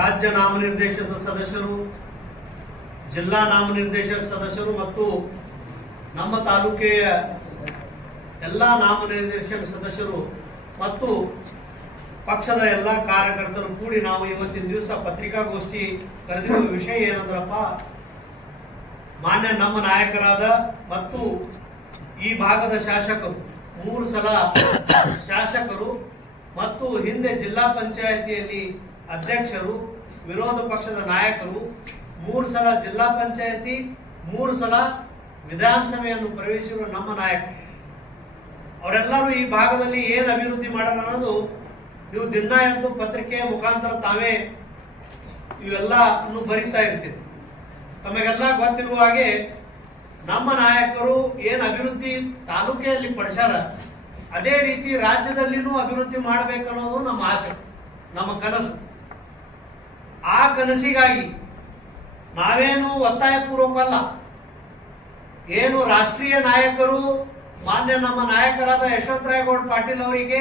ರಾಜ್ಯ ನಾಮನಿರ್ದೇಶಕ ಸದಸ್ಯರು, ಜಿಲ್ಲಾ ನಾಮನಿರ್ದೇಶಕ ಸದಸ್ಯರು ಮತ್ತು ನಮ್ಮ ತಾಲೂಕೆಯ ಎಲ್ಲ ನಾಮನಿರ್ದೇಶಕ ಸದಸ್ಯರು ಮತ್ತು ಪಕ್ಷದ ಎಲ್ಲ ಕಾರ್ಯಕರ್ತರು ಕೂಡಿ ನಾವು ಇವತ್ತಿನ ದಿವಸ ಪತ್ರಿಕಾಗೋಷ್ಠಿ ಕರೆದಿರುವ ವಿಷಯ ಏನಂದ್ರಪ್ಪ, ಮಾನ್ಯ ನಮ್ಮ ನಾಯಕರಾದ ಮತ್ತು ಈ ಭಾಗದ ಶಾಸಕರು 3 ಸಲ ಶಾಸಕರು ಮತ್ತು ಹಿಂದೆ ಜಿಲ್ಲಾ ಪಂಚಾಯಿತಿಯಲ್ಲಿ ಅಧ್ಯಕ್ಷರು, ವಿರೋಧ ಪಕ್ಷದ ನಾಯಕರು, 3 ಸಲ ಜಿಲ್ಲಾ ಪಂಚಾಯಿತಿ, 3 ಸಲ ವಿಧಾನಸಭೆಯನ್ನು ಪ್ರವೇಶಿಸಿರುವ ನಮ್ಮ ನಾಯಕರು ಅವರೆಲ್ಲರೂ ಈ ಭಾಗದಲ್ಲಿ ಏನು ಅಭಿವೃದ್ಧಿ ಮಾಡೋಣ ಅನ್ನೋದು ನೀವು ದಿನ ಎಂದು ಪತ್ರಿಕೆಯ ಮುಖಾಂತರ ತಾವೇ ಇವೆಲ್ಲ ಬರೀತಾ ಇರ್ತೀರಿ. ತಮಗೆಲ್ಲ ಗೊತ್ತಿರುವ ಹಾಗೆ ನಮ್ಮ ನಾಯಕರು ಏನು ಅಭಿವೃದ್ಧಿ ತಾಲೂಕೆಯಲ್ಲಿ ಪಡಿಸ್ಯಾರ ಅದೇ ರೀತಿ ರಾಜ್ಯದಲ್ಲಿನೂ ಅಭಿವೃದ್ಧಿ ಮಾಡಬೇಕನ್ನೋದು ನಮ್ಮ ಆಸೆ, ನಮ್ಮ ಕನಸು. ಆ ಕನಸಿಗಾಗಿ ನಾವೇನು ಒತ್ತಾಯಪೂರ್ವಕಲ್ಲ, ಏನು ರಾಷ್ಟ್ರೀಯ ನಾಯಕರು ಮಾನ್ಯ ನಮ್ಮ ನಾಯಕರಾದ ಯಶವಂತರಾಯಗೌಡ ಪಾಟೀಲ್ ಅವರಿಗೆ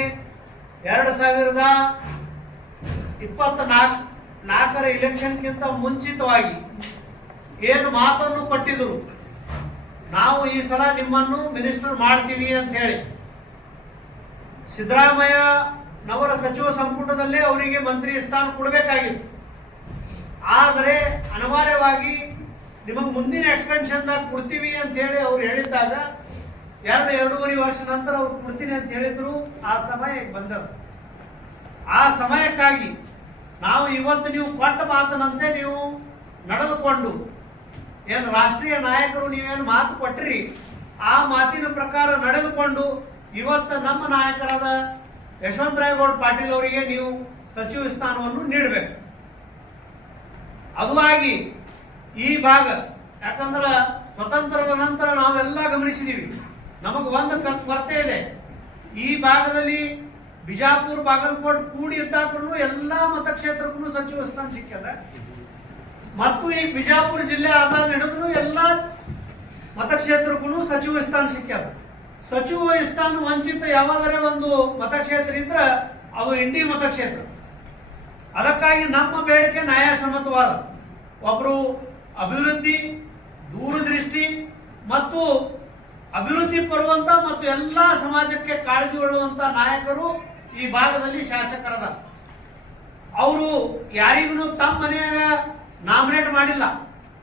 2024 ಇಲೆಕ್ಷನ್ಗಿಂತ ಮುಂಚಿತವಾಗಿ ಏನು ಮಾತನ್ನು ಕೊಟ್ಟಿದ್ರು, ನಾವು ಈ ಸಲ ನಿಮ್ಮನ್ನು ಮಿನಿಸ್ಟರ್ ಮಾಡ್ತೀವಿ ಅಂತ ಹೇಳಿ ಸಿದ್ದರಾಮಯ್ಯನವರ ಸಚಿವ ಸಂಪುಟದಲ್ಲೇ ಅವರಿಗೆ ಮಂತ್ರಿ ಸ್ಥಾನ ಕೊಡಬೇಕಾಗಿತ್ತು. ಆದರೆ ಅನಿವಾರ್ಯವಾಗಿ ನಿಮಗೆ ಮುಂದಿನ ಎಕ್ಸ್ಪೆನ್ಷನ್ ಕೊಡ್ತೀವಿ ಅಂತ ಹೇಳಿ ಅವ್ರು ಹೇಳಿದ್ದಾಗ 2-2.5 ವರ್ಷ ನಂತರ ಅವ್ರು ಕೊಡ್ತೀನಿ ಅಂತ ಹೇಳಿದ್ರು. ಆ ಸಮಯ ಬಂದದ್ದು. ಆ ಸಮಯಕ್ಕಾಗಿ ನಾವು ಇವತ್ತು ನೀವು ಕೊಟ್ಟ ಮಾತನಂತೆ ನೀವು ನಡೆದುಕೊಂಡು ಏನು ರಾಷ್ಟ್ರೀಯ ನಾಯಕರು ನೀವೇನು ಮಾತು ಕೊಟ್ರಿ ಆ ಮಾತಿನ ಪ್ರಕಾರ ನಡೆದುಕೊಂಡು ಇವತ್ತು ನಮ್ಮ ನಾಯಕರಾದ ಯಶವಂತರಾಯಗೌಡ ಪಾಟೀಲ್ ಅವರಿಗೆ ನೀವು ಸಚಿವ ಸ್ಥಾನವನ್ನು ನೀಡಬೇಕು. ಅದುವಾಗಿ ಈ ಭಾಗ, ಯಾಕಂದ್ರೆ ಸ್ವತಂತ್ರದ ನಂತರ ನಾವೆಲ್ಲ ಗಮನಿಸಿದೀವಿ, ನಮಗೆ ಒಂದು ಕೊರತೆ ಇದೆ. ಈ ಭಾಗದಲ್ಲಿ ಬಿಜಾಪುರ, ಬಾಗಲಕೋಟ್ ಕೂಡಿ ಇದ್ದಾದ್ರೂ ಎಲ್ಲಾ ಮತಕ್ಷೇತ್ರಕ್ಕೂ ಸಚಿವ ಸ್ಥಾನ ಸಿಕ್ಕದ ಮತ್ತು ಈ ಬಿಜಾಪುರ ಜಿಲ್ಲೆ ಆದಾಗ ನಡೆದ್ರು ಎಲ್ಲಾ ಮತಕ್ಷೇತ್ರಕ್ಕೂ ಸಚಿವ ಸ್ಥಾನ ಸಿಕ್ಕ್ಯಾದ. ಸಚಿವ ಸ್ಥಾನ ವಂಚಿತ ಯಾವಾದರೆ ಒಂದು ಮತಕ್ಷೇತ್ರ ಇದ್ರೆ ಅದು ಇಂಡಿ ಮತಕ್ಷೇತ್ರ. ಅದಕ್ಕಾಗಿ ನಮ್ಮ ಬೇಡಿಕೆ ನ್ಯಾಯಸಮ್ಮತವಾದ ಒಬ್ಬರು ಅಭಿವೃದ್ಧಿ, ದೂರದೃಷ್ಟಿ ಮತ್ತು ಅಭಿವೃದ್ಧಿ ಪಡುವಂತ ಮತ್ತು ಎಲ್ಲಾ ಸಮಾಜಕ್ಕೆ ಕಾಳಜಿ ಕೊಡುವಂತ ನಾಯಕರು ಈ ಭಾಗದಲ್ಲಿ ಶಾಸಕರದ. ಅವರು ಯಾರಿಗೂ ತಮ್ಮ ಮನೆಯಾಗ ನಾಮಿನೇಟ್ ಮಾಡಿಲ್ಲ,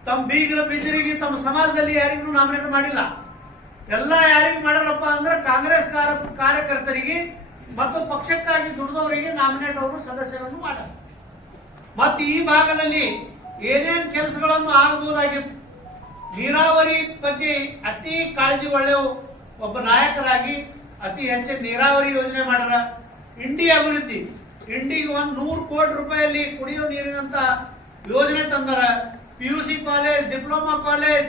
ತಮ್ಮ ಬೀಗರ ಬಿಜರಿಗೆ ತಮ್ಮ ಸಮಾಜದಲ್ಲಿ ಯಾರಿಗೂ ನಾಮಿನೇಟ್ ಮಾಡಿಲ್ಲ. ಎಲ್ಲ ಯಾರಿಗೂ ಮಾಡ್ಯಾರಪ್ಪ ಅಂದ್ರೆ ಕಾಂಗ್ರೆಸ್ ಕಾರ್ಯಕರ್ತರಿಗೆ ಮತ್ತು ಪಕ್ಷಕ್ಕಾಗಿ ದುಡಿದವರಿಗೆ ನಾಮಿನೇಟ್ ಅವರು ಸದಸ್ಯರನ್ನು ಮಾಡ್ಯಾರ. ಮತ್ತು ಈ ಭಾಗದಲ್ಲಿ ಏನೇನು ಕೆಲಸಗಳನ್ನು ಆಗಬಹುದಾಗಿತ್ತು, ನೀರಾವರಿ ಬಗ್ಗೆ ಅತಿ ಕಾಳಜಿ ಒಳ್ಳೆಯ ಒಬ್ಬ ನಾಯಕರಾಗಿ ಅತಿ ಹೆಚ್ಚಿನ ನೀರಾವರಿ ಯೋಜನೆ ಮಾಡ್ಯಾರ. ಇಂಡಿ ಅಭಿವೃದ್ಧಿ, ಇಂಡಿಗೆ 100 ಕೋಟಿ ರೂಪಾಯಿಯಲ್ಲಿ ಕುಡಿಯೋ ನೀರಿನಂತ ಯೋಜನೆ ತಂದಾರ. PUC ಕಾಲೇಜ್, ಡಿಪ್ಲೊಮಾ ಕಾಲೇಜ್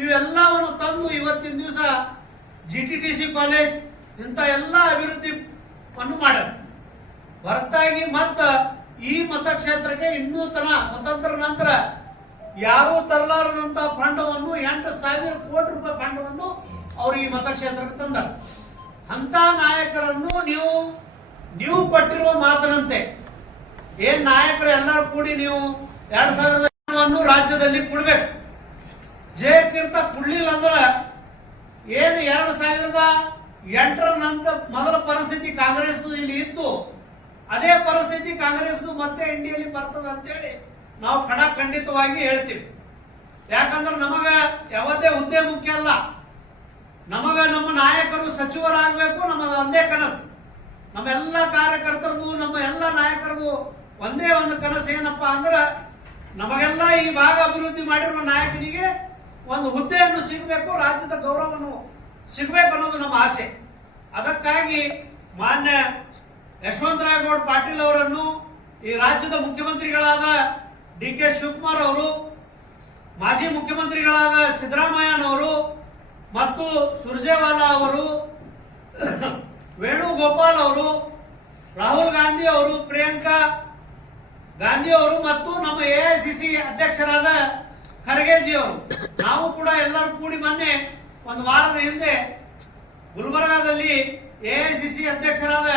ಇವೆಲ್ಲವನ್ನು ತಂದು ಇವತ್ತಿನ ದಿವಸ GTTC ಕಾಲೇಜ್ ಇಂಥ ಎಲ್ಲ ಅಭಿವೃದ್ಧಿಯನ್ನು ಮಾಡ್ಯಾರ. ಹೊರತಾಗಿ ಮತ್ತ ಈ ಮತಕ್ಷೇತ್ರಕ್ಕೆ ಇನ್ನೂ ತನ ಸ್ವತಂತ್ರ ನಂತರ ಯಾರೂ ತರಲಾರದಂತ ಫಂಡವನ್ನು 8,000 ಕೋಟಿ ರೂಪಾಯಿ ಫಂಡವನ್ನು ಅವರು ಈ ಮತಕ್ಷೇತ್ರಕ್ಕೆ ತಂದರು. ಅಂತ ನಾಯಕರನ್ನು ನೀವು ಕೊಟ್ಟಿರುವ ಮಾತನಂತೆ ಏನ್ ನಾಯಕರು ಎಲ್ಲರೂ ಕೂಡಿ ನೀವು 2000 ರಾಜ್ಯದಲ್ಲಿ ಕೊಡ್ಬೇಕು. ಜಯಕೀರ್ತ ಕೊಡ್ಲಿಲ್ಲ ಅಂದ್ರೆ ಏನು 2008 ನಂತರ ಮೊದಲ ಪರಿಸ್ಥಿತಿ ಕಾಂಗ್ರೆಸ್ ಇಲ್ಲಿ ಇತ್ತು, ಅದೇ ಪರಿಸ್ಥಿತಿ ಕಾಂಗ್ರೆಸ್ ಮತ್ತೆ ಇಂಡಿಯಲ್ಲಿ ಬರ್ತದೆ ಅಂತೇಳಿ ನಾವು ಖಂಡಿತವಾಗಿ ಹೇಳ್ತೀವಿ. ಯಾಕಂದ್ರೆ ನಮಗ ಯಾವುದೇ ಹುದ್ದೆ ಮುಖ್ಯ ಅಲ್ಲ, ನಮಗ ನಮ್ಮ ನಾಯಕರು ಸಚಿವರಾಗಬೇಕು, ನಮ್ಮದು ಒಂದೇ ಕನಸು. ನಮ್ಮೆಲ್ಲ ಕಾರ್ಯಕರ್ತರದು, ನಮ್ಮ ಎಲ್ಲ ನಾಯಕರದು ಒಂದೇ ಒಂದು ಕನಸು ಏನಪ್ಪಾ ಅಂದ್ರೆ ನಮಗೆಲ್ಲ ಈ ಭಾಗ ಅಭಿವೃದ್ಧಿ ಮಾಡಿರುವ ನಾಯಕನಿಗೆ ಒಂದು ಹುದ್ದೆಯನ್ನು ಸಿಗಬೇಕು, ರಾಜ್ಯದ ಗೌರವವನ್ನು ಸಿಗಬೇಕು ಅನ್ನೋದು ನಮ್ಮ ಆಸೆ. ಅದಕ್ಕಾಗಿ ಮಾನ್ಯ ಯಶವಂತರಾಯಗೌಡ ಪಾಟೀಲ್ ಅವರನ್ನು ಈ ರಾಜ್ಯದ ಮುಖ್ಯಮಂತ್ರಿಗಳಾದ DK ಶಿವಕುಮಾರ್ ಅವರು, ಮಾಜಿ ಮುಖ್ಯಮಂತ್ರಿಗಳಾದ ಸಿದ್ದರಾಮಯ್ಯನವರು ಮತ್ತು ಸುರ್ಜೇವಾಲಾ ಅವರು, ವೇಣುಗೋಪಾಲ್ ಅವರು, ರಾಹುಲ್ ಗಾಂಧಿ ಅವರು, ಪ್ರಿಯಾಂಕಾ ಗಾಂಧಿ ಅವರು ಮತ್ತು ನಮ್ಮ AICC ಅಧ್ಯಕ್ಷರಾದ ಖರ್ಗೆಜಿ ಅವರು, ನಾವು ಕೂಡ ಎಲ್ಲರೂ ಕೂಡಿ ಮೊನ್ನೆ ಒಂದು ವಾರದ ಹಿಂದೆ ಗುಲ್ಬರ್ಗಾದಲ್ಲಿ AICC ಅಧ್ಯಕ್ಷರಾದ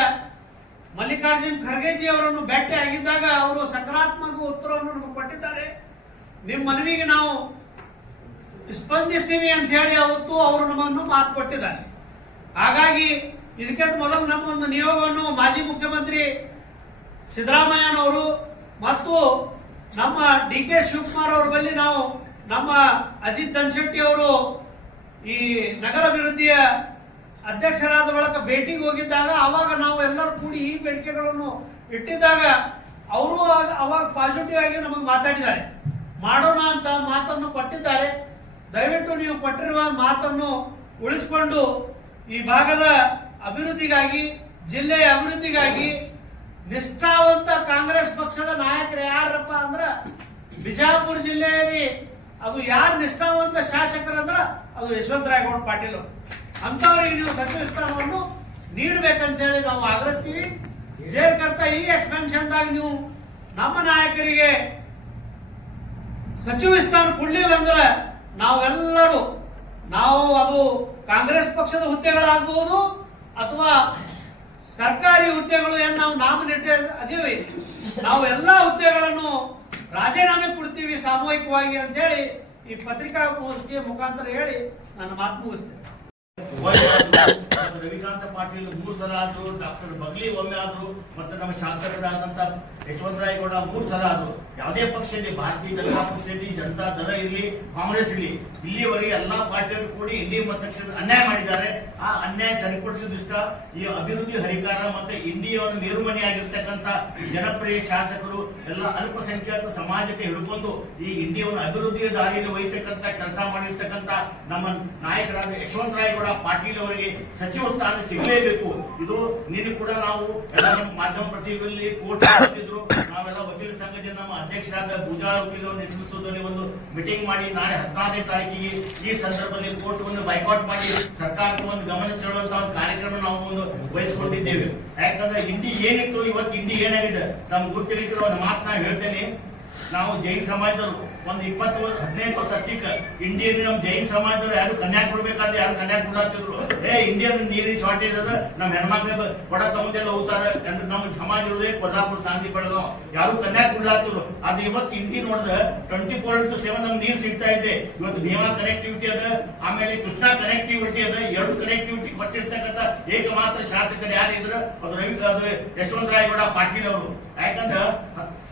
ಮಲ್ಲಿಕಾರ್ಜುನ್ ಖರ್ಗೆಜಿ ಅವರನ್ನು ಭೇಟಿ ಆಗಿದ್ದಾಗ ಅವರು ಸಕಾರಾತ್ಮಕ ಉತ್ತರವನ್ನು ನಮಗೆ ಕೊಟ್ಟಿದ್ದಾರೆ. ನಿಮ್ಮ ಮನವಿಗೆ ನಾವು ಸ್ಪಂದಿಸ್ತೀವಿ ಅಂತ ಹೇಳಿ ಅವತ್ತು ಅವರು ನಮ್ಮನ್ನು ಮಾತು ಕೊಟ್ಟಿದ್ದಾರೆ. ಹಾಗಾಗಿ ಇದಕ್ಕೆ ಮೊದಲು ನಮ್ಮ ಒಂದು ನಿಯೋಗವನ್ನು ಮಾಜಿ ಮುಖ್ಯಮಂತ್ರಿ ಸಿದ್ದರಾಮಯ್ಯನವರು ಮತ್ತು ನಮ್ಮ ಡಿ ಕೆ ಶಿವಕುಮಾರ್ ಅವರ ಬಳಿ ನಾವು ನಮ್ಮ ಅಜಿತ್ ಧನ್ಶೆಟ್ಟಿ ಅವರು ಈ ನಗರ ಅಭಿವೃದ್ಧಿಯ ಅಧ್ಯಕ್ಷರಾದ ಬಳಿಕ ಭೇಟಿಗೆ ಹೋಗಿದ್ದಾಗ ಅವಾಗ ನಾವು ಎಲ್ಲರೂ ಕೂಡಿ ಈ ಬೇಡಿಕೆಗಳನ್ನು ಇಟ್ಟಿದ್ದಾಗ ಅವರು ಅವಾಗ ಪಾಸಿಟಿವ್ ಆಗಿ ನಮಗೆ ಮಾತಾಡಿದ್ದಾರೆ, ಮಾಡೋಣ ಅಂತ ಮಾತನ್ನು ಕೊಟ್ಟಿದ್ದಾರೆ. ದಯವಿಟ್ಟು ನೀವು ಕೊಟ್ಟಿರುವ ಮಾತನ್ನು ಉಳಿಸಿಕೊಂಡು ಈ ಭಾಗದ ಅಭಿವೃದ್ಧಿಗಾಗಿ, ಜಿಲ್ಲೆಯ ಅಭಿವೃದ್ಧಿಗಾಗಿ ನಿಷ್ಠಾವಂತ ಕಾಂಗ್ರೆಸ್ ಪಕ್ಷದ ನಾಯಕರು ಯಾರಪ್ಪ ಅಂದ್ರ ಬಿಜಾಪುರ ಜಿಲ್ಲೆಯಲ್ಲಿ ಅದು ಯಾರು ನಿಷ್ಠಾವಂತ ಶಾಸಕರಂದ್ರ ಅದು ಯಶವಂತರಾಯಗೌಡ ಪಾಟೀಲ್ ಅಂತವರಿಗೆ ನೀವು ಸಚಿವ ಸ್ಥಾನವನ್ನು ನೀಡಬೇಕಂತೇಳಿ ನಾವು ಆಗ್ರಹಿಸ್ತೀವಿ. ಜೇರ್ಕರ್ತ ಈ ಎಕ್ಸ್ಪೆನ್ಷನ್ದಾಗ ನೀವು ನಮ್ಮ ನಾಯಕರಿಗೆ ಸಚಿವ ಸ್ಥಾನ ಕೊಡ್ಲಿಲ್ಲ ಅಂದ್ರೆ ನಾವೆಲ್ಲರೂ ಅದು ಕಾಂಗ್ರೆಸ್ ಪಕ್ಷದ ಹುದ್ದೆಗಳಾಗಬಹುದು ಅಥವಾ ಸರ್ಕಾರಿ ಹುದ್ದೆಗಳು ಏನು ನಾವು ನಾಮಿನೇಟೆಡ್ ಅದೀವಿ, ನಾವು ಎಲ್ಲಾ ಹುದ್ದೆಗಳನ್ನು ರಾಜೀನಾಮೆ ಕೊಡ್ತೀವಿ ಸಾಮೂಹಿಕವಾಗಿ ಅಂತ ಹೇಳಿ ಈ ಪತ್ರಿಕಾಗೋಷ್ಠಿಯ ಮುಖಾಂತರ ಹೇಳಿ ನನ್ನ ಮಾತು ಮುಗಿಸ್ತೇನೆ. ರವಿಕಾಂತ ಪಾಟೀಲ್ 3 ಸಲ ಆದ್ರು, ಡಾಕ್ಟರ್ ಬಗ್ಲಿ ಒಮ್ಮೆ ಆದ್ರು, ಮತ್ತೆ ನಮ್ಮ ಶಾಸಕರಾದಂತ ಯಶವಂತರಾಯಗೌಡ 3 ಸಲ ಆದ್ರು. ಯಾವುದೇ ಪಕ್ಷ ಇರಲಿ, ಭಾರತೀಯ ಜನತಾ ಪಕ್ಷ ಇರಲಿ, ಜನತಾ ದಳ ಇರಲಿ, ಕಾಂಗ್ರೆಸ್ ಇರಲಿ, ಇಲ್ಲಿವರೆಗೆ ಎಲ್ಲಾ ಪಾರ್ಟಿಯವರು ಕೂಡಿ ಇಂಡಿ ಮತಕ್ಷೇತ್ರ ಅನ್ಯಾಯ ಮಾಡಿದ್ದಾರೆ. ಆ ಅನ್ಯಾಯ ಸರಿಪಡಿಸುವ ದೃಷ್ಟ ಈ ಅಭಿವೃದ್ಧಿ ಹರಿಕಾರ ಮತ್ತೆ ಇಂಡಿಯಾವನ್ನು ನೇರುಮನೆಯಾಗಿರ್ತಕ್ಕಂಥ ಜನಪ್ರಿಯ ಶಾಸಕರು ಎಲ್ಲ ಅಲ್ಪಸಂಖ್ಯಾತ ಸಮಾಜಕ್ಕೆ ಹಿಡ್ಕೊಂಡು ಈ ಇಂಡಿಯಾವನ್ನು ಅಭಿವೃದ್ಧಿಯ ದಾರಿಯಲ್ಲಿ ಒಯ್ಯತಕ್ಕಂಥ ಕೆಲಸ ಮಾಡಿರ್ತಕ್ಕಂಥ ನಮ್ಮ ನಾಯಕರಾದ ಯಶವಂತರಾಯಗೌಡ ಪಾಟೀಲ್ ಅವರಿಗೆ ಸಚಿವ ಸ್ಥಾನ ಸಿಗಲೇಬೇಕು. ಇದು ನಿನ್ನೆ ಕೂಡ ನಾವು ಎಲ್ಲ ಮಾಧ್ಯಮ ಪ್ರತಿನಿಧಿಗಳಲ್ಲಿ ಕೋರ್ಟ್ ಮಾಡಿದ್ರು. ನಾವೆಲ್ಲ ವಕೀಲ ಸಂಘದಿಂದ ನಮ್ಮ ಅಧ್ಯಕ್ಷರಾದ ಬೂಜಾಳ ವಕೀಲರ ನೇತೃತ್ವದಲ್ಲಿ ಒಂದು ಮೀಟಿಂಗ್ ಮಾಡಿ ನಾಳೆ 14ನೇ ತಾರೀಕಿಗೆ ಈ ಸಂದರ್ಭದಲ್ಲಿ ಕೋರ್ಟ್ ಒಂದು ಬೈಕಾಟ್ ಮಾಡಿ ಸರ್ಕಾರಕ್ಕೆ ಒಂದು ಗಮನ ಸೆಳೆಯುವಂತಹ ಒಂದು ಕಾರ್ಯಕ್ರಮ ನಾವು ಒಂದು ವಹಿಸಿಕೊಂಡಿದ್ದೇವೆ. ಯಾಕಂದ್ರೆ ಇಂಡಿ ಏನಿತ್ತು, ಇವತ್ತು ಇಂಡಿ ಏನಾಗಿದೆ ನಮ್ಗೆ ಗುರುತಿರಿಕಿರೋ ಒಂದು ಮಾತು ನಾನು ಹೇಳ್ತೇನೆ. ನಾವು ಜೈನ್ ಸಮಾಜದವರು ಒಂದು 15 ವರ್ಷ ಚಿಕ್ಕ ಇಂಡಿಯನ್ ನಮ್ಮ ಜೈನ್ ಸಮಾಜದವರು ಯಾರು ಕನ್ಯಾ ಕೊಡ್ಬೇಕಾದ್ರೆ ಯಾರು ಕನ್ಯಾ ಕೊಡ್ಲಾತಿದ್ರು. ಇಂಡಿಯನ್ ನೀರಿನ ಶಾರ್ಟೇಜ್ ಅದ, ನಮ್ಮ ಹೆಣ್ಮಕ್ಳು ಕೊಡ ತಗೊಂಡೆಲ್ಲ ಹೋಗ್ತಾರೆ ಅಂದ್ರೆ ನಮ್ಮ ಸಮಾಜ ಇರೋದೇ ಕೊಲ್ಲಾಪುರ, ಶಾಂತಿ ಬೆಳಗಾವ್, ಯಾರು ಕನ್ಯಾ ಕೊಡ್ಲಾತಿದ್ರು. ಅದು ಇವತ್ತು ಇಂಡಿ ನೋಡಿದ್ರೆ 24/7 ನಮ್ಗೆ ನೀರು ಸಿಗ್ತಾ ಇದೆ. ಇವತ್ತು ನೇವಾ ಕನೆಕ್ಟಿವಿಟಿ ಅದ, ಆಮೇಲೆ ಕೃಷ್ಣಾ ಕನೆಕ್ಟಿವಿಟಿ ಅದ. 2 ಕನೆಕ್ಟಿವಿಟಿ ಕೊಟ್ಟಿರ್ತಕ್ಕಂಥ ಏಕಮಾತ್ರ ಶಾಸಕರು ಯಾರಿದ್ರು ಅದು ಯಶವಂತರಾಯಗೌಡ ಪಾಟೀಲ್ ಅವರು. ಯಾಕಂದ್ರೆ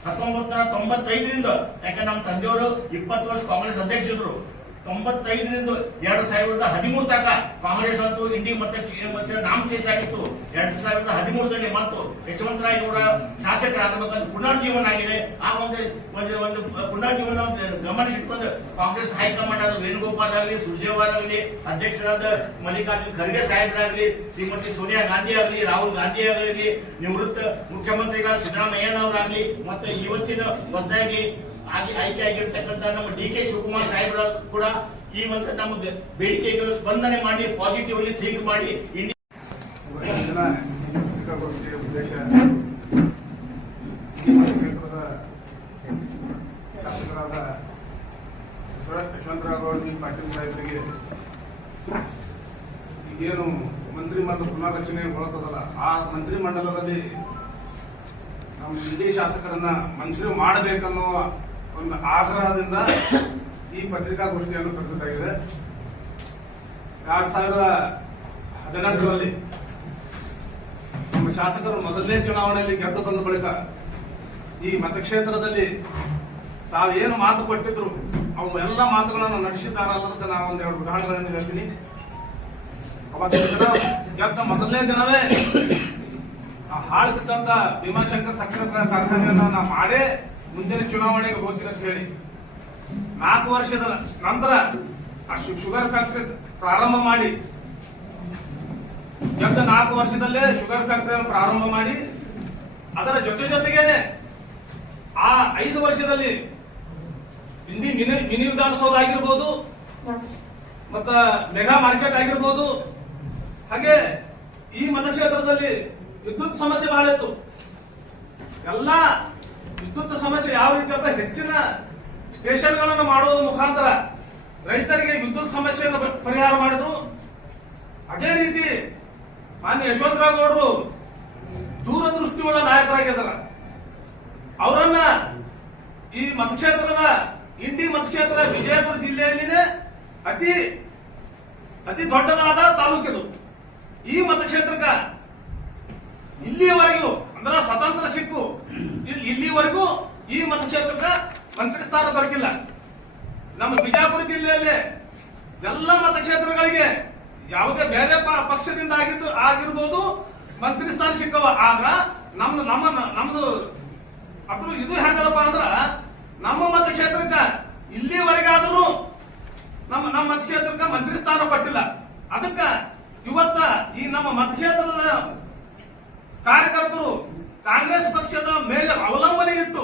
1995ರಿಂದ ಯಾಕಂದ್ರೆ ನಮ್ಮ ತಂದೆಯವರು 20 ವರ್ಷ ಕಾಂಗ್ರೆಸ್ ಅಧ್ಯಕ್ಷರು. 95ರಿಂದ 2013 ತನಕ ಕಾಂಗ್ರೆಸ್ ಅಂತೂ ಇಂಡಿ ಮತ್ತೆ ನಾಮಶೇಷ ಆಗಿತ್ತು. 2013ರಲ್ಲಿ ಮತ್ತು ಯಶವಂತರಾಯಗೌಡ ಶಾಸಕರಾಗಬೇಕಂತ ಪುನರ್ಜೀವನ ಆಗಿದೆ. ಆ ಒಂದು ಪುನರ್ಜೀವನ ಗಮನಿಸಿಕೊಂಡು ಕಾಂಗ್ರೆಸ್ ಹೈಕಮಾಂಡ್ ಆದ ವೇಣುಗೋಪಾಲ್ ಆಗಲಿ, ಸುರ್ಜೇವಾಲ್ ಆಗಲಿ, ಅಧ್ಯಕ್ಷರಾದ ಮಲ್ಲಿಕಾರ್ಜುನ್ ಖರ್ಗೆ ಸಾಹೇಬರಾಗಲಿ, ಶ್ರೀಮತಿ ಸೋನಿಯಾ ಗಾಂಧಿ ಆಗಲಿ, ರಾಹುಲ್ ಗಾಂಧಿ ಆಗಲಿ, ನಿವೃತ್ತ ಮುಖ್ಯಮಂತ್ರಿಗಳ ಸಿದ್ದರಾಮಯ್ಯನವರಾಗಲಿ, ಮತ್ತೆ ಇವತ್ತಿನ ಹೊಸದಾಗಿ ಆಯ್ಕೆ ಆಗಿರ್ತಕ್ಕಂಥ ನಮ್ಮ ಡಿ ಕೆ ಶಿವಕುಮಾರ್ ಸಾಹೇಬ್ರ ಕೂಡ ಈ ಒಂದು ನಮ್ಮ ಬೇಡಿಕೆಗಳು ಸ್ಪಂದನೆ ಮಾಡಿ ಪಾಸಿಟಿವ್ಲಿ ಥಿಂಕ್ ಮಾಡಿ ಉದ್ದೇಶ ಶಾಸಕರಾದ ಯಶವಂತರಾಯಗೌಡ ಪಾಟೀಲ್ ಸಾಹೇಬರಿಗೆ ಈಗೇನು ಮಂತ್ರಿಮಂಡಲ ಪುನರ್ರಚನೆ ಬರುತ್ತದಲ್ಲ, ಆ ಮಂತ್ರಿಮಂಡಲದಲ್ಲಿ ನಮ್ಮ ಇಡೀ ಶಾಸಕರನ್ನ ಮಂತ್ರಿ ಮಾಡಬೇಕನ್ನುವ ಒಂದು ಆಗ್ರಹದಿಂದ ಈ ಪತ್ರಿಕಾಗೋಷ್ಠಿಯನ್ನು ಕರೆದಿದ್ದಾಗಿದೆ. 2018ರಲ್ಲಿ ನಮ್ಮ ಶಾಸಕರು ಮೊದಲನೇ ಚುನಾವಣೆಯಲ್ಲಿ ಗೆದ್ದು ಬಂದ ಬಳಿಕ ಈ ಮತಕ್ಷೇತ್ರದಲ್ಲಿ ತಾವೇನು ಮಾತು ಕೊಟ್ಟಿದ್ರು ಅವು ಎಲ್ಲ ಮಾತುಗಳನ್ನು ನಡೆಸಿದ್ದಾರಲ್ಲದಕ್ಕೆ ನಾವು ಒಂದೆರಡು ಉದಾಹರಣೆಗಳನ್ನು ಹೇಳ್ತೀನಿ. ಅವತ್ತಿನ ದಿನ ಗೆದ್ದ ಮೊದಲನೇ ದಿನವೇ ಹಾಳ್ತಿದ್ದಂತ ಭೀಮಾಶಂಕರ್ ಸಕ್ಕರೆ ಕಾರ್ಖಾನೆಯನ್ನ ನಾವು ಮಾಡೇ ಮುಂದಿನ ಚುನಾವಣೆಗೆ ಹೋಗ್ತೀವಿ ಅಂತ ಹೇಳಿ 4 ವರ್ಷದ ನಂತರ ಆ ಶುಗರ್ ಫ್ಯಾಕ್ಟರಿ ಪ್ರಾರಂಭ ಮಾಡಿ ಗೆದ್ದ 4 ವರ್ಷದಲ್ಲೇ ಶುಗರ್ ಫ್ಯಾಕ್ಟರಿಯನ್ನು ಪ್ರಾರಂಭ ಮಾಡಿ ಅದರ ಜೊತೆಗೇನೆ ಆ 5 ವರ್ಷದಲ್ಲಿ ಹಿಂದಿ ಮಿನಿ ವಿಧಾನಸೌಧ ಆಗಿರ್ಬೋದು, ಮತ್ತ ಮೆಗಾ ಮಾರ್ಕೆಟ್ ಆಗಿರ್ಬೋದು, ಹಾಗೆ ಈ ಮತಕ್ಷೇತ್ರದಲ್ಲಿ ವಿದ್ಯುತ್ ಸಮಸ್ಯೆ ಬಹಳ ಇತ್ತು. ಎಲ್ಲ ವಿದ್ಯುತ್ ಸಮಸ್ಯೆ ಯಾವ ರೀತಿ ಹೆಚ್ಚಿನ ಸ್ಟೇಷನ್ಗಳನ್ನು ಮಾಡುವುದರ ಮುಖಾಂತರ ರೈತರಿಗೆ ವಿದ್ಯುತ್ ಸಮಸ್ಯೆಯನ್ನು ಪರಿಹಾರ ಮಾಡಿದ್ರು. ಅದೇ ರೀತಿ ಮಾನ್ಯ ಯಶವಂತರಾಯಗೌಡರು ದೂರದೃಷ್ಟಿ ದೂರದೃಷ್ಟಿಯುಳ್ಳ ನಾಯಕರಾಗಿದ್ದಾರೆ. ಅವರನ್ನ ಈ ಮತಕ್ಷೇತ್ರದ ಇಂಡಿ ಮತಕ್ಷೇತ್ರ ವಿಜಯಪುರ ಜಿಲ್ಲೆಯಲ್ಲಿನೇ ಅತಿ ಅತಿ ದೊಡ್ಡದಾದ ತಾಲೂಕಿದು. ಈ ಮತಕ್ಷೇತ್ರಕ್ಕ ಇಲ್ಲಿಯವರೆಗೂ ಅಂದ್ರೆ ಸ್ವತಂತ್ರ ಸಿಕ್ಕು ಇಲ್ಲಿವರೆಗೂ ಈ ಮತಕ್ಷೇತ್ರಕ್ಕ ಮಂತ್ರಿ ಸ್ಥಾನ ದೊರಕಿಲ್ಲ. ನಮ್ಮ ಬಿಜಾಪುರ ಜಿಲ್ಲೆಯಲ್ಲಿ ಎಲ್ಲ ಮತಕ್ಷೇತ್ರಗಳಿಗೆ ಯಾವುದೇ ಬೇರೆ ಪಕ್ಷದಿಂದ ಆಗಿರ್ಬೋದು ಮಂತ್ರಿ ಸ್ಥಾನ ಸಿಕ್ಕವ. ಆದ್ರ ನಮ್ದು ಅದ್ರ ಇದು ಹೆಂಗದಪ್ಪ ಅಂದ್ರ ನಮ್ಮ ಮತಕ್ಷೇತ್ರಕ್ಕ ಇಲ್ಲಿವರೆಗಾದರೂ ನಮ್ಮ ಮತಕ್ಷೇತ್ರಕ್ಕ ಮಂತ್ರಿ ಸ್ಥಾನ ಕೊಟ್ಟಿಲ್ಲ. ಅದಕ್ಕ ಇವತ್ತ ಈ ನಮ್ಮ ಮತಕ್ಷೇತ್ರದ ಕಾರ್ಯಕರ್ತರು ಕಾಂಗ್ರೆಸ್ ಪಕ್ಷದ ಮೇಲೆ ಅವಲಂಬನೆ ಇಟ್ಟು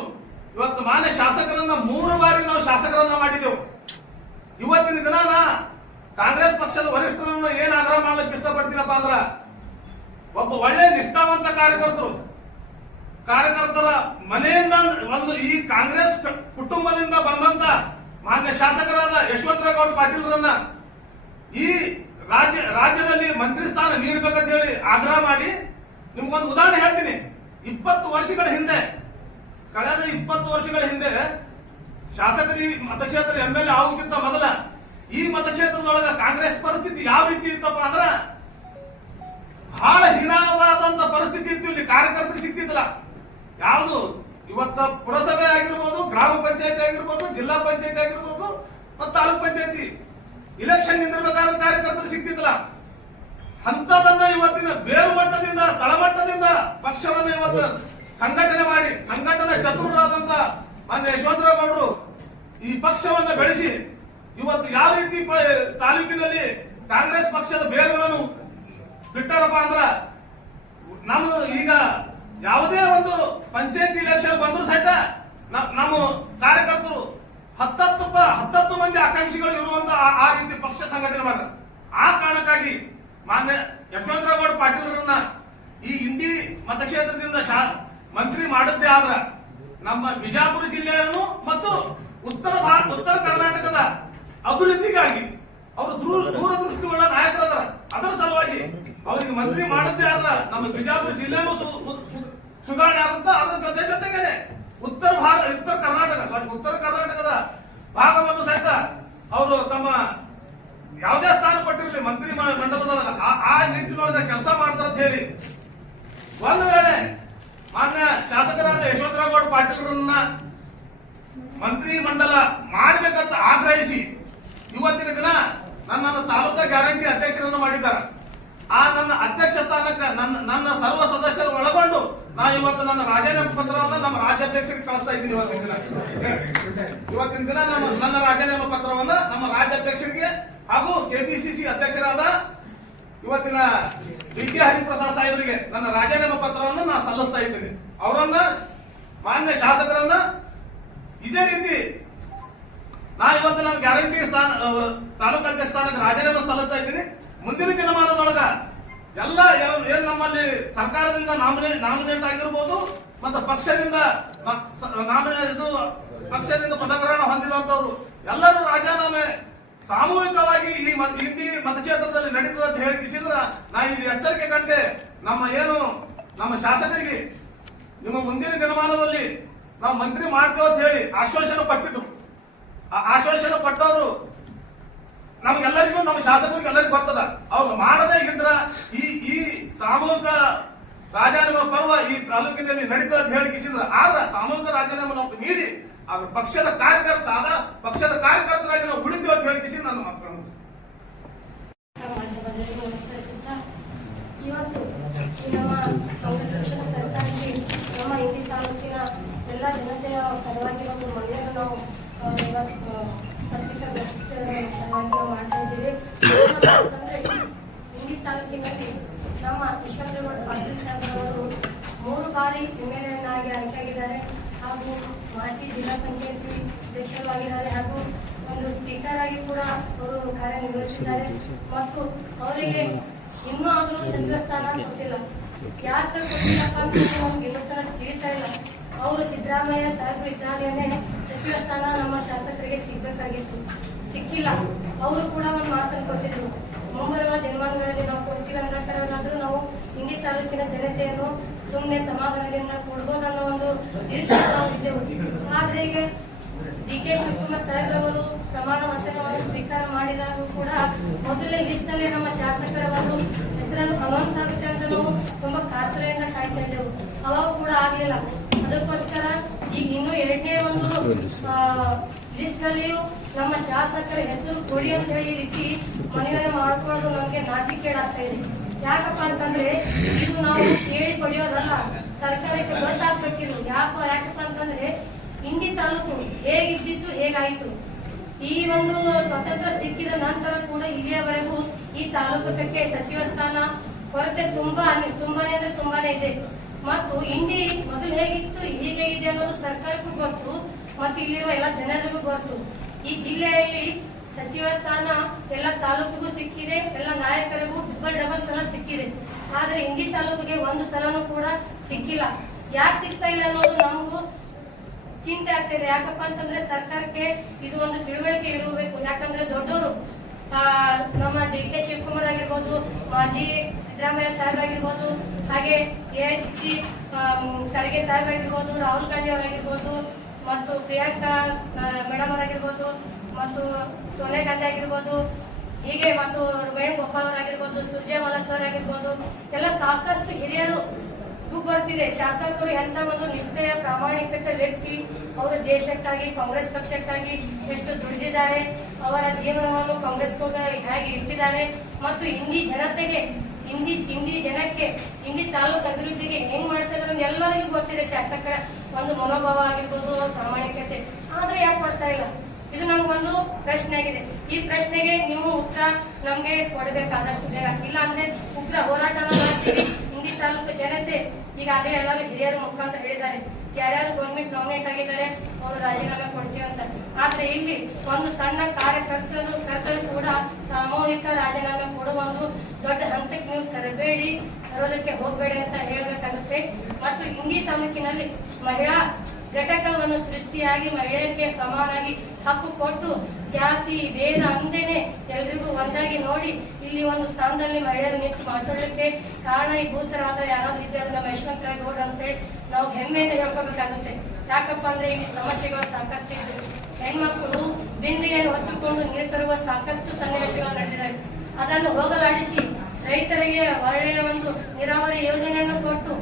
ಇವತ್ತು ಮಾನ್ಯ ಶಾಸಕರನ್ನ 3 ಬಾರಿ ನಾವು ಶಾಸಕರನ್ನ ಮಾಡಿದೆವು. ಇವತ್ತಿನ ದಿನ ಕಾಂಗ್ರೆಸ್ ಪಕ್ಷದ ವರಿಷ್ಠರನ್ನು ಏನ್ ಆಗ್ರಹ ಮಾಡ್ಲಿಕ್ಕೆ ಇಷ್ಟಪಡ್ತೀನಪ್ಪ ಅಂದ್ರ ಒಬ್ಬ ಒಳ್ಳೆ ನಿಷ್ಠಾವಂತ ಕಾರ್ಯಕರ್ತರ ಮನೆಯಿಂದ ಒಂದು ಈ ಕಾಂಗ್ರೆಸ್ ಕುಟುಂಬದಿಂದ ಬಂದಂತ ಮಾನ್ಯ ಶಾಸಕರಾದ ಯಶವಂತರಾವ್ ಪಾಟೀಲ್ರನ್ನ ಈ ರಾಜ್ಯದಲ್ಲಿ ಮಂತ್ರಿ ಸ್ಥಾನ ನೀಡಬೇಕಂತ ಹೇಳಿ ಆಗ್ರಹ ಮಾಡಿ ನಿಮ್ಗೊಂದು ಉದಾಹರಣೆ ಹೇಳ್ತೀನಿ. 20 ವರ್ಷಗಳ ಹಿಂದೆ ಕಳೆದ 20 ವರ್ಷಗಳ ಹಿಂದೆ ಶಾಸಕರಿ ಮತಕ್ಷೇತ್ರ MLA ಆಗೋಕ್ಕಿಂತ ಮೊದಲ ಈ ಮತಕ್ಷೇತ್ರದೊಳಗ ಕಾಂಗ್ರೆಸ್ ಪರಿಸ್ಥಿತಿ ಯಾವ ರೀತಿ ಇತ್ತಪ್ಪ ಅಂದ್ರ ಬಹಳ ಹೀನಾಯವಾದಂತ ಪರಿಸ್ಥಿತಿ ಇತ್ತು. ಇಲ್ಲಿ ಕಾರ್ಯಕರ್ತರಿಗೆ ಸಿಗ್ತಿದ್ದಿಲ್ಲ. ಯಾವುದು ಇವತ್ತ ಪುರಸಭೆ ಆಗಿರ್ಬೋದು, ಗ್ರಾಮ ಪಂಚಾಯತಿ ಆಗಿರ್ಬೋದು, ಜಿಲ್ಲಾ ಪಂಚಾಯತಿ ಆಗಿರ್ಬೋದು ಮತ್ತು ತಾಲೂಕ್ ಪಂಚಾಯತಿ ಇಲೆಕ್ಷನ್ ನಿಂದಿರ್ಬೇಕಾದ್ರೆ ಕಾರ್ಯಕರ್ತರು ಸಿಗ್ತಿದ್ದಿಲ್ಲ. ಅಂತದನ್ನ ಇವತ್ತಿನ ಬೇರು ಮಟ್ಟದಿಂದ ತಳಮಟ್ಟದಿಂದ ಪಕ್ಷವನ್ನು ಇವತ್ತು ಸಂಘಟನೆ ಮಾಡಿ ಸಂಘಟನೆ ಚತುರರಾದಂತ ಮಾನ್ಯ ಯಶವಂತರಾವ್ ಗೌಡರು ಈ ಪಕ್ಷವನ್ನ ಬೆಳೆಸಿ ಇವತ್ತು ಯಾವ ರೀತಿ ತಾಲೂಕಿನಲ್ಲಿ ಕಾಂಗ್ರೆಸ್ ಪಕ್ಷದ ಬೇರುಗಳನ್ನು ಬಿಟ್ಟಾರಪ್ಪ ಅಂದ್ರ ನಮ್ದು ಈಗ ಯಾವುದೇ ಒಂದು ಪಂಚಾಯತಿ ಇಲೆಕ್ಷನ್ ಬಂದ್ರು ಸಹಿತ ನಮ್ಮ ಕಾರ್ಯಕರ್ತರು 10 ಮಂದಿ ಆಕಾಂಕ್ಷಿಗಳು ಇರುವಂತ ಆ ರೀತಿ ಪಕ್ಷ ಸಂಘಟನೆ ಮಾಡ್ತಾರೆ. ಆ ಕಾರಣಕ್ಕಾಗಿ ಮಾನ್ಯ ಯಶವಂತರಾವ್ ಗೌಡ ಪಾಟೀಲರನ್ನ ಈ ಇಂಡಿ ಮತಕ್ಷೇತ್ರದಿಂದ ಮಂತ್ರಿ ಮಾಡದ್ದೇ ಆದ್ರ ನಮ್ಮ ಬಿಜಾಪುರ ಜಿಲ್ಲೆಯನ್ನು ಮತ್ತು ಉತ್ತರ ಕರ್ನಾಟಕದ ಅಭಿವೃದ್ಧಿಗಾಗಿ ಅವರು ದೂರದೃಷ್ಟಿಯುಳ್ಳ ನಾಯಕರಾದ ಅದರ ಸಲುವಾಗಿ ಅವರಿಗೆ ಮಂತ್ರಿ ಮಾಡದ್ದೇ ಆದ್ರ ನಮ್ಮ ಬಿಜಾಪುರ ಜಿಲ್ಲೆನೂ ಸುಧಾರಣೆ ಆಗುತ್ತಾ. ಅದರ ಜೊತೆಗೇನೆ ಉತ್ತರ ಕರ್ನಾಟಕದ ಭಾಗವನ್ನು ಸಹಿತ ಅವರು ತಮ್ಮ ಯಾವುದೇ ಸ್ಥಾನ ಕೊಟ್ಟಿರಲಿ ಮಂತ್ರಿ ಮಂಡಲದೊಳಗ ಆ ನಿಟ್ಟಿನೊಳಗ ಕೆಲಸ ಮಾಡ್ತಾರ ಅಂತ ಹೇಳಿ ಒಂದು ವೇಳೆ ಮಾನ್ಯ ಶಾಸಕರಾದ ಯಶವಂತರಾವ್ ಗೌಡ ಪಾಟೀಲರನ್ನ ಮಂತ್ರಿ ಮಂಡಲ ಮಾಡಬೇಕಂತ ಆಗ್ರಹಿಸಿ ಇವತ್ತಿನ ದಿನ ನನ್ನ ತಾಲೂಕಾ ಗ್ಯಾರಂಟಿ ಅಧ್ಯಕ್ಷರನ್ನು ಮಾಡಿದ್ದಾರೆ. ಆ ನನ್ನ ಅಧ್ಯಕ್ಷ ಸ್ಥಾನಕ್ಕೆ ನನ್ನ ಸರ್ವ ಸದಸ್ಯರು ಒಳಗೊಂಡು ನಾ ಇವತ್ತು ನನ್ನ ರಾಜೀನಾಮೆ ಪತ್ರವನ್ನು ನಮ್ಮ ರಾಜ್ಯಾಧ್ಯಕ್ಷರಿಗೆ ಕಳಿಸ್ತಾ ಇದ್ದೀನಿ. ಇವತ್ತಿನ ದಿನ ನನ್ನ ರಾಜೀನಾಮೆ ಪತ್ರವನ್ನ ನಮ್ಮ ರಾಜ್ಯಾಧ್ಯಕ್ಷರಿಗೆ ಹಾಗೂ ಕೆಪಿಸಿಸಿ ಅಧ್ಯಕ್ಷರಾದ ಇವತ್ತಿನ DK ಹರಿಪ್ರಸಾದ್ ಸಾಹೇಬರಿಗೆ ನನ್ನ ರಾಜೀನಾಮೆ ಪತ್ರವನ್ನು ನಾನು ಸಲ್ಲಿಸ್ತಾ ಇದ್ದೀನಿ. ಅವರನ್ನ ಮಾನ್ಯ ಶಾಸಕರನ್ನ ಇದೇ ರೀತಿ ನಾ ಇವತ್ತು ನನ್ನ ಗ್ಯಾರಂಟಿ ತಾಲೂಕು ಅಧ್ಯಕ್ಷ ಸ್ಥಾನಕ್ಕೆ ರಾಜೀನಾಮೆ ಸಲ್ಲಿಸ್ತಾ ಇದ್ದೀನಿ. ಮುಂದಿನ ದಿನಮಾನದೊಳಗ ಎಲ್ಲ ಏನ್ ನಮ್ಮಲ್ಲಿ ಸರ್ಕಾರದಿಂದ ನಾಮಿನೇಟ್ ಆಗಿರ್ಬೋದು ಮತ್ತು ಪಕ್ಷದಿಂದ ಪಕ್ಷದಿಂದ ಪದಗ್ರಹಣ ಹೊಂದಿರುವಂತವ್ರು ಎಲ್ಲರೂ ರಾಜೀನಾಮೆ ಸಾಮೂಹಿಕವಾಗಿ ಈ ಇಂಡಿ ಮತಕ್ಷೇತ್ರದಲ್ಲಿ ನಡೀತದೆ ಅಂತ ಹೇಳಿಸಿದ್ರ ನಾ ಇದು ಎಚ್ಚರಿಕೆ ಕಂಡೆ ನಮ್ಮ ಶಾಸಕರಿಗೆ ನಿಮ್ಮ ಮುಂದಿನ ದಿನಮಾನದಲ್ಲಿ ನಾವು ಮಂತ್ರಿ ಮಾಡ್ತೇವೆ ಅಂತ ಹೇಳಿ ಆಶ್ವಾಸನೆ ಪಟ್ಟಿದ್ದು. ಆ ಆಶ್ವಾಸನೆ ಪಟ್ಟವರು ನಮ್ಗೆಲ್ಲರಿಗೂ ನಮ್ಮ ಶಾಸಕರಿಗೆ ಎಲ್ಲರಿಗೂ ಗೊತ್ತದ. ಅವ್ರು ಮಾಡದೇ ಇದ್ರ ಈ ಸಾಮೂಹಿಕ ರಾಜೀನಾಮೆ ಪರ್ವ ಈ ತಾಲೂಕಿನಲ್ಲಿ ನಡೀತದೆ ಅಂತ ಹೇಳಿಸಿದ್ರ ಆದ್ರ ಸಾಮೂಹಿಕ ರಾಜೀನಾಮೆ ನಾವು ನೀಡಿ ಅವ್ರ ಪಕ್ಷದ ಕಾರ್ಯಕರ್ತರಾಗಿ ನಾವು ಉಳಿತೀವಿ ಅಂತ ಹೇಳಿಸಿ ನಾನು ಮಾತುಗಳನ್ನು ಇವತ್ತು ನಮ್ಮ ಕಾಂಗ್ರೆಸ್ ಪಕ್ಷದ ಸರ್ಕಾರಕ್ಕೆ ನಮ್ಮ ಇಂಡಿ ತಾಲೂಕಿನ ಎಲ್ಲ ಜನತೆಯ ಪರವಾಗಿ ಒಂದು ಮನೆಯನ್ನು ನಾವು ಪತ್ರಿಕಾಗೋಷ್ಠಿಯನ್ನು ಮಾಡ್ತಾ ಇದ್ದೀವಿ. ಇಂಡಿ ತಾಲೂಕಿನಲ್ಲಿ ನಮ್ಮ ಯಶವಂತರಾವ್ ಪಾಟೀಲ್ ಸಾಹೇಬ್ ಅವರು 3 ಬಾರಿ MLA ಆಗಿ ಆಯ್ಕೆಯಾಗಿದ್ದಾರೆ ಹಾಗೂ ಮಾಜಿ ಜಿಲ್ಲಾ ಪಂಚಾಯತಿ ಅಧ್ಯಕ್ಷರಾಗಿದ್ದಾರೆ ಹಾಗೂ ಒಂದು ಸ್ಪೀಕರ್ ಆಗಿ ಕೂಡ ಅವರು ಕಾರ್ಯನಿರ್ವಹಿಸಿದ್ದಾರೆ. ಮತ್ತು ಅವರಿಗೆ ಇನ್ನೂ ಆದರೂ ಸಚಿವ ಸ್ಥಾನ ಕೊಟ್ಟಿಲ್ಲ. ಯಾಕೆ ಕೊಟ್ಟಿಲ್ಲಪ್ಪ ಅಂತ ನಮ್ಗೆ ಇನ್ನೂ ತರ ತಿಳಿತಾ ಇಲ್ಲ. ಅವರು ಸಿದ್ದರಾಮಯ್ಯ ಸಾಹೇಬರು ಇದ್ದಾಗಲೇ ಸಚಿವ ಸ್ಥಾನ ನಮ್ಮ ಶಾಸಕರಿಗೆ ಸಿಗ್ಬೇಕಾಗಿತ್ತು, ಸಿಕ್ಕಿಲ್ಲ. ಅವರು ಕೂಡ ಒಂದು ಮಾತನ್ನು ಕೊಟ್ಟಿದ್ರು, ಮುಂಬರುವ ದಿನಮಾನಗಳಲ್ಲಿ ನಾವು ಕೊಡ್ತೀವಿ ಅಂದ ತರವಾದ್ರೂ ನಾವು ಇಂಡಿ ತಾಲೂಕಿನ ಜನತೆಯನ್ನು ಸುಮ್ಮನೆ ಸಮಾಧಾನದಿಂದ ಕೊಡ್ಬೋದನ್ನೋ ಒಂದು ನಿರೀಕ್ಷೆ ನಾವು ಇದ್ದೆವು. ಆದ್ರೆ ಈಗ ಡಿ.ಕೆ. ಶಿವಕುಮಾರ್ ಸಾಹೇಬ್ರವರು ಪ್ರಮಾಣ ವಚನವನ್ನು ಸ್ವೀಕಾರ ಮಾಡಿದಾಗ ಕೂಡ ಮೊದಲನೇ ಲಿಸ್ಟ್ ನಲ್ಲಿ ನಮ್ಮ ಶಾಸಕರ ಒಂದು ಹೆಸರನ್ನು ಅನೌನ್ಸ್ ಆಗುತ್ತೆ ಅಂತ ನಾವು ತುಂಬಾ ಕಾತುರೆಯಿಂದ ಕಾಯ್ತಾ ಇದ್ದೆವು. ಅವಾಗ ಕೂಡ ಆಗ್ಲಿಲ್ಲ. ಅದಕ್ಕೋಸ್ಕರ ಈಗ ಇನ್ನು ಎರಡನೇ ಒಂದು ಲಿಸ್ಟ್ ನಲ್ಲಿಯೂ ನಮ್ಮ ಶಾಸಕರ ಹೆಸರು ಕೊಡಿ ಅಂತ ಹೇಳಿ ಈ ರೀತಿ ಮನವಿ ಮಾಡ್ಕೊಳ್ಳೋದು ನಮ್ಗೆ ನಾಚಿಕೆಡಾಗ್ತಾ ಇದೆ. ಯಾಕಪ್ಪ ಅಂತಂದ್ರೆ ಇದು ನಾವು ಕೇಳಿ ಪಡೆಯೋದಲ್ಲ, ಸರ್ಕಾರಕ್ಕೆ ಗೊತ್ತಾಗ್ಬೇಕಿಲ್ಲ. ಯಾಕಪ್ಪ ಅಂತಂದ್ರೆ ಇಂಡಿ ತಾಲೂಕು ಹೇಗಿದ್ದಿತ್ತು ಹೇಗಾಯ್ತು. ಈ ಒಂದು ಸ್ವತಂತ್ರ ಸಿಕ್ಕಿದ ನಂತರ ಕೂಡ ಇಲ್ಲಿಯವರೆಗೂ ಈ ತಾಲೂಕಕ್ಕೆ ಸಚಿವ ಸ್ಥಾನ ಕೊರತೆ ತುಂಬಾನೇ ಅಂದ್ರೆ ತುಂಬಾನೇ ಇದೆ. ಮತ್ತು ಇಂಡಿ ಮೊದಲು ಹೇಗಿತ್ತು ಹೀಗಿದೆ ಅನ್ನೋದು ಸರ್ಕಾರಕ್ಕೂ ಗೊತ್ತು ಮತ್ತು ಇಲ್ಲಿರುವ ಎಲ್ಲ ಜನರಿಗೂ ಗೊತ್ತು. ಈ ಜಿಲ್ಲೆಯಲ್ಲಿ ಸಚಿವ ಸ್ಥಾನ ಎಲ್ಲ ತಾಲೂಕಿಗೂ ಸಿಕ್ಕಿದೆ, ಎಲ್ಲ ನಾಯಕರಿಗೂ ಡಬಲ್ ಸಲ ಸಿಕ್ಕಿದೆ. ಆದ್ರೆ ಇಂಡಿ ತಾಲೂಕಿಗೆ ಒಂದು ಸಲನೂ ಕೂಡ ಸಿಕ್ಕಿಲ್ಲ. ಯಾಕೆ ಸಿಗ್ತಾ ಇಲ್ಲ ಅನ್ನೋದು ನಮಗೂ ಚಿಂತೆ ಆಗ್ತಿದೆ. ಯಾಕಪ್ಪ ಅಂತಂದ್ರೆ ಸರ್ಕಾರಕ್ಕೆ ಇದು ಒಂದು ತಿಳುವಳಿಕೆ ಇರಬೇಕು. ಯಾಕಂದ್ರೆ ದೊಡ್ಡವರು ನಮ್ಮ ಡಿ.ಕೆ. ಶಿವಕುಮಾರ್ ಆಗಿರ್ಬೋದು, ಮಾಜಿ ಸಿದ್ದರಾಮಯ್ಯ ಸಾಹೇಬ್ ಆಗಿರ್ಬೋದು, ಹಾಗೆ ಎಐಸಿಸಿ ಖರ್ಗೆ ಸಾಹೇಬ್ ಆಗಿರ್ಬೋದು, ರಾಹುಲ್ ಗಾಂಧಿ ಅವರಾಗಿರ್ಬೋದು, ಮತ್ತು ಪ್ರಿಯಾಂಕಾ ಮೇಡಮ್ ಅವರಾಗಿರ್ಬೋದು, ಮತ್ತು ಸೋನಿಯಾ ಗಾಂಧಿ ಆಗಿರ್ಬೋದು, ಹೀಗೆ ಮತ್ತು ವೇಣುಗೋಪಾಲ್ ಅವರಾಗಿರ್ಬೋದು, ಸುರ್ಜೇವಾಲಾ ಸರ್ ಆಗಿರ್ಬೋದು, ಎಲ್ಲ ಸಾಕಷ್ಟು ಹಿರಿಯರು ಗೊತ್ತಿದೆ. ಶಾಸಕರು ಎಂತ ಒಂದು ನಿಷ್ಠೆಯ ಪ್ರಾಮಾಣಿಕತೆ ವ್ಯಕ್ತಿ. ಅವರು ದೇಶಕ್ಕಾಗಿ ಕಾಂಗ್ರೆಸ್ ಪಕ್ಷಕ್ಕಾಗಿ ಎಷ್ಟು ದುಡಿದಿದ್ದಾರೆ, ಅವರ ಜೀವನವನ್ನು ಕಾಂಗ್ರೆಸ್ಗಾಗಿ ಹೇಗೆ ಇಟ್ಟಿದ್ದಾರೆ, ಮತ್ತು ಇಂಡಿ ಜನತೆಗೆ ಇಂಡಿ ಜನಕ್ಕೆ ಇಂಡಿ ತಾಲೂಕು ಅಭಿವೃದ್ಧಿಗೆ ಹೆಂಗ್ ಮಾಡ್ತಾ ಇದ್ದಾರೆ ಎಲ್ಲರಿಗೂ ಗೊತ್ತಿದೆ. ಶಾಸಕರ ಒಂದು ಮನೋಭಾವ ಆಗಿರ್ಬೋದು, ಅವ್ರ ಪ್ರಾಮಾಣಿಕತೆ. ಆದ್ರೆ ಯಾಕೆ ಮಾಡ್ತಾ ಇಲ್ಲ? ಇದು ನಮಗೊಂದು ಪ್ರಶ್ನೆ ಆಗಿದೆ. ಈ ಪ್ರಶ್ನೆಗೆ ನೀವು ಉತ್ತರ ನಮ್ಗೆ ಕೊಡಬೇಕಾದಷ್ಟು ಬೇಗ, ಇಲ್ಲ ಅಂದ್ರೆ ಉಗ್ರ ಹೋರಾಟನ ಮಾಡ್ತೀವಿ. ಇಂಡಿ ತಾಲೂಕು ಜನತೆ ಈಗಾಗಲೇ ಎಲ್ಲರೂ ಹಿರಿಯರು ಮುಖಂಡರು ಹೇಳಿದ್ದಾರೆ, ಯಾರ್ಯಾರು ಗೌರ್ಮೆಂಟ್ ನಾಮಿನೇಟ್ ಆಗಿದ್ದಾರೆ ಅವರು ರಾಜೀನಾಮೆ ಕೊಡ್ತೀವಿ ಅಂತ. ಆದ್ರೆ ಇಲ್ಲಿ ಒಂದು ಸಣ್ಣ ಕಾರ್ಯಕರ್ತರು ಕೂಡ ಸಾಮೂಹಿಕ ರಾಜೀನಾಮೆ ಕೊಡುವ ಒಂದು ದೊಡ್ಡ ಹಂತಕ್ಕೆ ನೀವು ತರೋದಕ್ಕೆ ಹೋಗಬೇಡಿ ಅಂತ ಹೇಳಬೇಕಾಗುತ್ತೆ. ಮತ್ತು ಇಂಡಿ ತಾಲೂಕಿನಲ್ಲಿ ಮಹಿಳಾ ಘಟಕವನ್ನು ಸೃಷ್ಟಿಯಾಗಿ ಮಹಿಳೆಯರಿಗೆ ಸಮಾನಾಗಿ ಹಕ್ಕು ಕೊಟ್ಟು ಜಾತಿ ಭೇದ ಅಂದೇನೆ ಎಲ್ರಿಗೂ ಒಂದಾಗಿ ನೋಡಿ ಇಲ್ಲಿ ಒಂದು ಸ್ಥಾನದಲ್ಲಿ ಮಹಿಳೆಯರು ನಿಂತು ಮಾತಾಡಲಿಕ್ಕೆ ಕಾರಣೀಭೂತರಾದ ಯಾರಾದ್ರೂ ಇದ್ರೆ ಅದು ನಮ್ಮ ಯಶವಂತರಾವ್ ಗೌಡ ಅಂತೇಳಿ ನಾವು ಹೆಮ್ಮೆಯಿಂದ ಹೇಳ್ಕೋಬೇಕಾಗುತ್ತೆ. ಯಾಕಪ್ಪ ಅಂದ್ರೆ ಇಲ್ಲಿ ಸಮಸ್ಯೆಗಳು ಸಾಕಷ್ಟು ಇದೆ. ಹೆಣ್ಮಕ್ಳು ಬಿಂದಿಗೆಯನ್ನು ಹೊತ್ತುಕೊಂಡು ನೀರು ತರುವ ಸಾಕಷ್ಟು ಸನ್ನಿವೇಶಗಳು ನಡೆದಿದ್ದಾರೆ. ಅದನ್ನು ಹೋಗಲಾಡಿಸಿ ರೈತರಿಗೆ ಒಳ್ಳೆಯ ಒಂದು ನೀರಾವರಿ ಯೋಜನೆಯನ್ನು ಕೊಟ್ಟು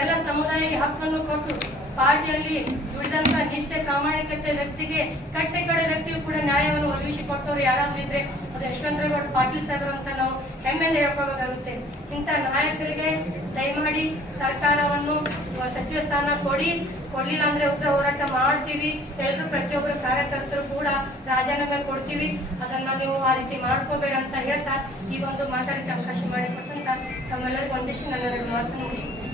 ಎಲ್ಲ ಸಮುದಾಯಕ್ಕೆ ಹಕ್ಕನ್ನು ಕೊಟ್ಟು ಪಾರ್ಟಿಯಲ್ಲಿ ದುಡಿದಂತ ನಿಷ್ಠೆ ಪ್ರಾಮಾಣಿಕತೆ ವ್ಯಕ್ತಿಗೆ ಕಟ್ಟೆ ಕಡೆ ವ್ಯಕ್ತಿಯು ಕೂಡ ನ್ಯಾಯವನ್ನು ಒದಗಿಸಿಕೊಟ್ಟವರು ಯಾರಾದ್ರೂ ಇದ್ರೆ ಅದು ಯಶವಂತರಾವ್ ಪಾಟೀಲ್ ಸಾಹೇಬರು ಅಂತ ನಾವು ಹೆಮ್ಮೆಯಿಂದ ಹೇಳ್ಕೋಬೇಕಾಗುತ್ತೆ. ಇಂಥ ನಾಯಕರಿಗೆ ದಯಮಾಡಿ ಸರ್ಕಾರವನ್ನು ಸಚಿವ ಸ್ಥಾನ ಕೊಡ್ಲಿಲ್ಲ ಅಂದ್ರೆ ಉಗ್ರ ಹೋರಾಟ ಮಾಡ್ತೀವಿ. ಎಲ್ಲರೂ ಪ್ರತಿಯೊಬ್ಬರು ಕಾರ್ಯಕರ್ತರು ಕೂಡ ರಾಜೀನಾಮೆ ಕೊಡ್ತೀವಿ. ಅದನ್ನ ನೀವು ಆ ರೀತಿ ಮಾಡ್ಕೋಬೇಡ ಅಂತ ಹೇಳ್ತಾ ಈ ಒಂದು ಮಾತಾಡಕ್ಕೆ ಅವಕಾಶ ಮಾಡಿಕೊಟ್ಟಂತ ತಮ್ಮೆಲ್ಲರಿಗೂ ಒಂದಿಷ್ಟು ನನ್ನ ಮಾತನ್ನು ಮುಗಿಸುತ್ತೇನೆ.